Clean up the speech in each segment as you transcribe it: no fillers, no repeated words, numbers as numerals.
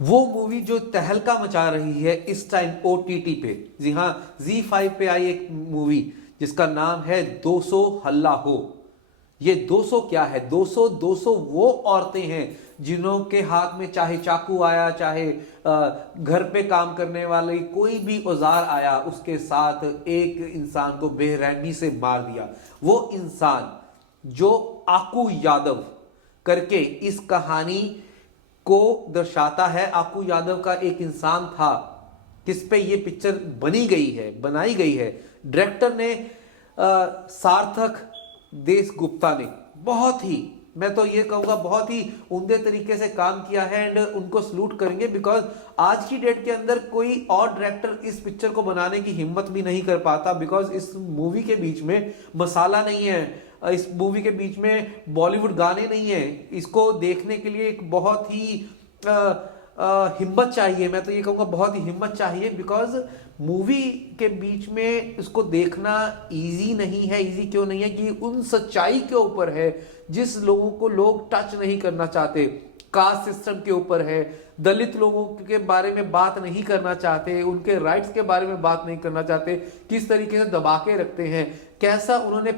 वो मूवी जो तहलका मचा रही है इस टाइम ओटीटी पे। जी हाँ, Z5 पे आई एक मूवी जिसका नाम है 200 हल्ला हो। ये 200 क्या है? 200 वो औरतें हैं जिन्हों के हाथ में चाहे चाकू आया, चाहे घर पे काम करने वाली कोई भी औजार आया, उसके साथ एक इंसान को बेरहमी से मार दिया। वो इंसान जो आकू यादव करके इस कहानी को दर्शाता है। आकू यादव का एक इंसान था किस पे ये पिक्चर बनी गई है, बनाई गई है। डायरेक्टर ने सार्थक देश गुप्ता ने बहुत ही, मैं तो ये कहूंगा बहुत ही उम्दे तरीके से काम किया है एंड उनको सलूट करेंगे। बिकॉज आज की डेट के अंदर कोई और डायरेक्टर इस पिक्चर को बनाने की हिम्मत भी नहीं कर पाता। बिकॉज इस मूवी के बीच में मसाला नहीं है, इस मूवी के बीच में बॉलीवुड गाने नहीं है। इसको देखने के लिए एक बहुत ही हिम्मत चाहिए। मैं तो ये कहूंगा बहुत ही हिम्मत चाहिए। बिकॉज मूवी के बीच में इसको देखना इजी नहीं है। इजी क्यों नहीं है? कि उन सच्चाई के ऊपर है जिस लोगों को लोग टच नहीं करना चाहते। कास्ट सिस्टम के ऊपर है, दलित लोगों के बारे में बात नहीं करना चाहते, उनके राइट्स के बारे में बात नहीं करना चाहते, किस तरीके से दबा के रखते हैं, कैसा उन्होंने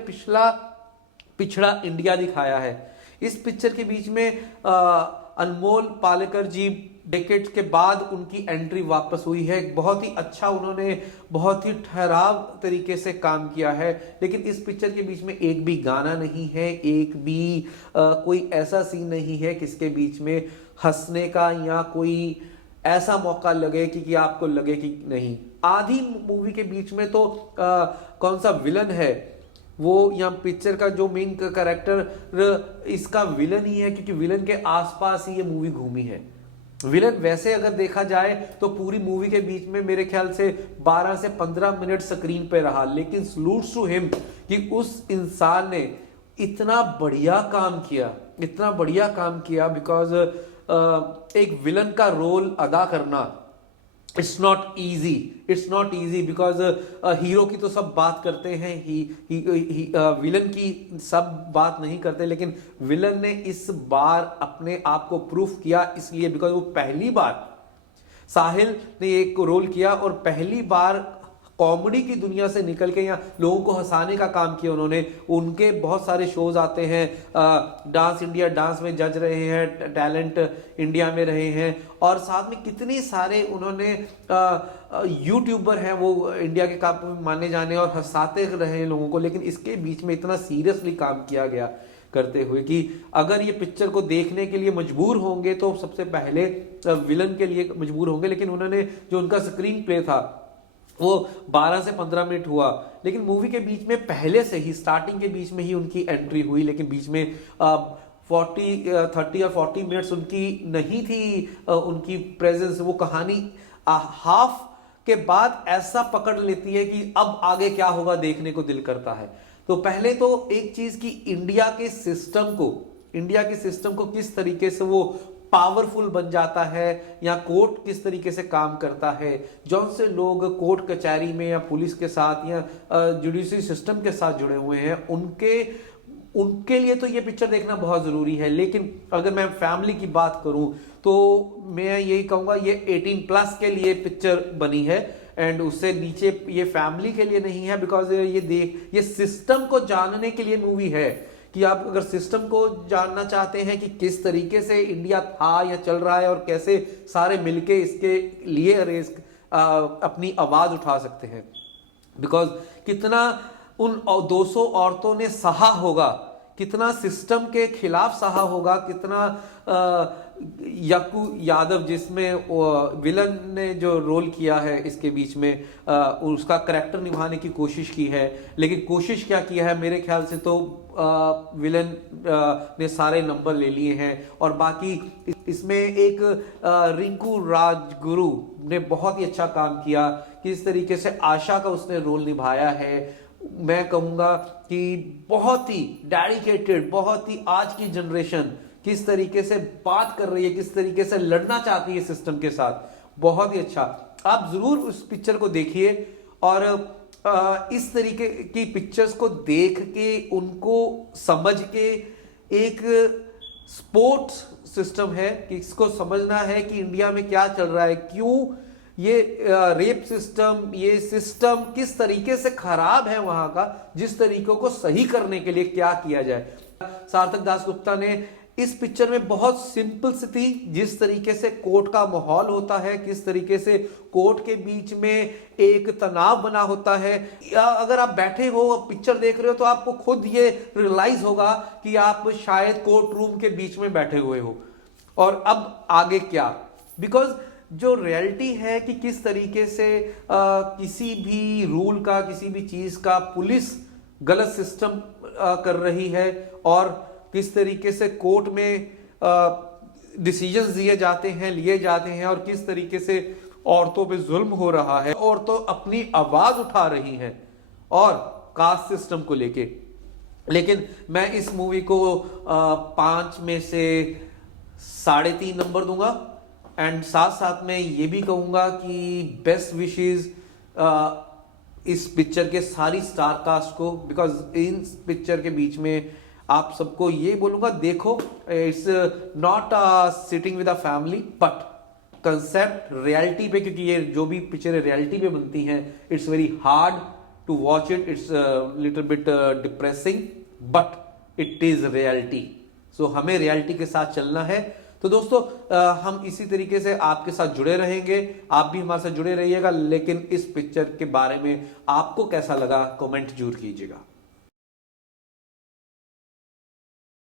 पिछड़ा इंडिया दिखाया है। इस पिक्चर के बीच में अनमोल पालेकर जी डेकेड्स के बाद उनकी एंट्री वापस हुई है। बहुत ही अच्छा, उन्होंने बहुत ही ठहराव तरीके से काम किया है। लेकिन इस पिक्चर के बीच में एक भी गाना नहीं है, एक भी कोई ऐसा सीन नहीं है किसके बीच में हंसने का या कोई ऐसा मौका लगे कि आपको लगे कि नहीं। आधी मूवी के बीच में तो कौन सा विलन है वो, या पिक्चर का जो मेन कैरेक्टर इसका विलन ही है, क्योंकि विलन के आसपास ही ये मूवी घूमी है। विलन वैसे अगर देखा जाए तो पूरी मूवी के बीच में मेरे ख्याल से 12 से 15 मिनट स्क्रीन पे रहा। लेकिन सलूट्स टू हिम कि उस इंसान ने इतना बढ़िया काम किया, इतना बढ़िया काम किया। बिकॉज एक विलन का रोल अदा करना it's not easy, it's not easy. Because hero की तो सब बात करते हैं, विलन की सब बात नहीं करते। लेकिन विलन ने इस बार अपने आप को प्रूफ किया, इसलिए बिकॉज वो पहली बार साहिल ने एक रोल किया और पहली बार कॉमेडी की दुनिया से निकल के या लोगों को हंसाने का काम किया उन्होंने। उनके बहुत सारे शोज आते हैं, डांस इंडिया डांस में जज रहे हैं, टैलेंट इंडिया में रहे हैं, और साथ में कितने सारे उन्होंने यूट्यूबर हैं वो इंडिया के काफी माने जाने और हंसाते रहे लोगों को। लेकिन इसके बीच में इतना सीरियसली काम किया गया करते हुए कि अगर ये पिक्चर को देखने के लिए मजबूर होंगे तो सबसे पहले विलन के लिए मजबूर होंगे। लेकिन उन्होंने जो उनका स्क्रीन प्ले था वो 12 से 15 मिनट हुआ। लेकिन मूवी के बीच में पहले से ही स्टार्टिंग के बीच में ही उनकी एंट्री हुई। लेकिन बीच में 30 और 40 मिनट्स उनकी नहीं थी उनकी प्रेजेंस। वो कहानी हाफ के बाद ऐसा पकड़ लेती है कि अब आगे क्या होगा देखने को दिल करता है। तो पहले तो एक चीज कि इंडिया के सिस्टम को किस तरीके से वो पावरफुल बन जाता है, या कोर्ट किस तरीके से काम करता है। जौन से लोग कोर्ट कचहरी में या पुलिस के साथ या जुडिशरी सिस्टम के साथ जुड़े हुए हैं उनके लिए तो ये पिक्चर देखना बहुत जरूरी है। लेकिन अगर मैं फैमिली की बात करूं तो मैं यही कहूंगा ये 18+ के लिए पिक्चर बनी है एंड उससे नीचे ये फैमिली के लिए नहीं है। बिकॉज ये सिस्टम को जानने के लिए मूवी है कि आप अगर सिस्टम को जानना चाहते हैं कि किस तरीके से इंडिया था या चल रहा है और कैसे सारे मिलके इसके लिए अपनी आवाज उठा सकते हैं। बिकॉज कितना उन 200 औरतों ने सहा होगा, कितना सिस्टम के खिलाफ सहा होगा, कितना याकू यादव जिसमें विलन ने जो रोल किया है इसके बीच में उसका करैक्टर निभाने की कोशिश की है। लेकिन कोशिश क्या किया है, मेरे ख्याल से तो विलन ने सारे नंबर ले लिए हैं। और बाकी इसमें एक रिंकू राजगुरु ने बहुत ही अच्छा काम किया। किस तरीके से आशा का उसने रोल निभाया है, मैं कहूंगा कि बहुत ही डेडिकेटेड, बहुत ही आज की जनरेशन किस तरीके से बात कर रही है, किस तरीके से लड़ना चाहती है सिस्टम के साथ, बहुत ही अच्छा। आप जरूर उस पिक्चर को देखिए और इस तरीके की पिक्चर्स को देख के उनको समझ के एक स्पोर्ट्स सिस्टम है कि इसको समझना है कि इंडिया में क्या चल रहा है, क्यों ये रेप सिस्टम, ये सिस्टम किस तरीके से खराब है वहां का, जिस तरीकों को सही करने के लिए क्या किया जाए। सार्थक दासगुप्ता ने इस पिक्चर में बहुत सिंपल सी थी, जिस तरीके से कोर्ट का माहौल होता है, किस तरीके से कोर्ट के बीच में एक तनाव बना होता है। अगर आप बैठे हो पिक्चर देख रहे हो तो आपको खुद ये रियलाइज होगा कि आप शायद कोर्ट रूम के बीच में बैठे हुए हो और अब आगे क्या। बिकॉज जो रियलिटी है कि किस तरीके से किसी भी रूल का, किसी भी चीज का पुलिस गलत सिस्टम कर रही है और किस तरीके से कोर्ट में डिसीजंस दिए जाते हैं, लिए जाते हैं और किस तरीके से औरतों पे जुल्म हो रहा है, औरतों अपनी आवाज उठा रही हैं और कास्ट सिस्टम को लेके। लेकिन मैं इस मूवी को 5 में से 3.5 नंबर दूंगा एंड साथ साथ में ये भी कहूंगा कि बेस्ट विशेस इस पिक्चर के सारी स्टार कास्ट को, बिकॉज इन पिक्चर के बीच में आप सबको ये बोलूंगा, देखो it's not sitting with a family but concept reality पे, क्योंकि ये जो भी पिक्चर रियलिटी पे बनती हैं it's very hard to watch it, it's little bit depressing but it is reality. So हमें रियलिटी के साथ चलना है। तो दोस्तों हम इसी तरीके से आपके साथ जुड़े रहेंगे, आप भी हमारे साथ जुड़े रहिएगा। लेकिन इस पिक्चर के बारे में आपको कैसा लगा कमेंट जरूर कीजिएगा।